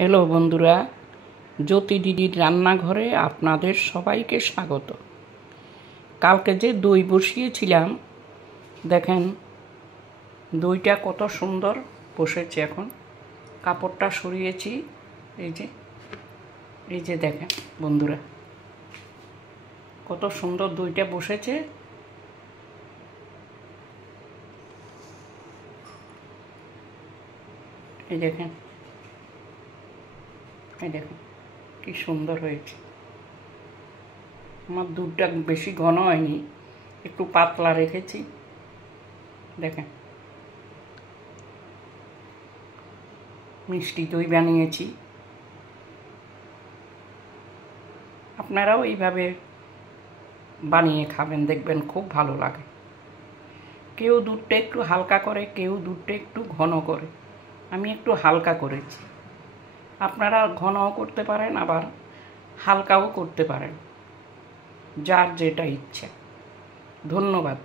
Hello বন্ধুরা, জ্যোতি দিদির রান্নাঘরে আপনাদের সবাইকে স্বাগত। কালকে যে দই বসিয়েছিলাম, দেখেন দইটা কত সুন্দর বসেছে। এখন কাপড়টা সরিয়েছি, এই যে দেখেন বন্ধুরা, কত সুন্দর দইটা বসেছে। এই দেখেন কি সুন্দর হয়েছে। আমার দুধটা বেশি ঘন হয়নি, একটু পাতলা রেখেছি। দেখেন মিষ্টি দই বানিয়েছি। আপনারাও এইভাবে বানিয়ে খাবেন, দেখবেন খুব ভালো লাগে। কেউ দুধটা একটু হালকা করে, কেউ দুধটা একটু ঘন করে। আমি একটু হালকা করেছি। আপনারা ঘনও করতে পারেন, আবার হালকাও করতে পারেন, যার যেটা ইচ্ছে। ধন্যবাদ।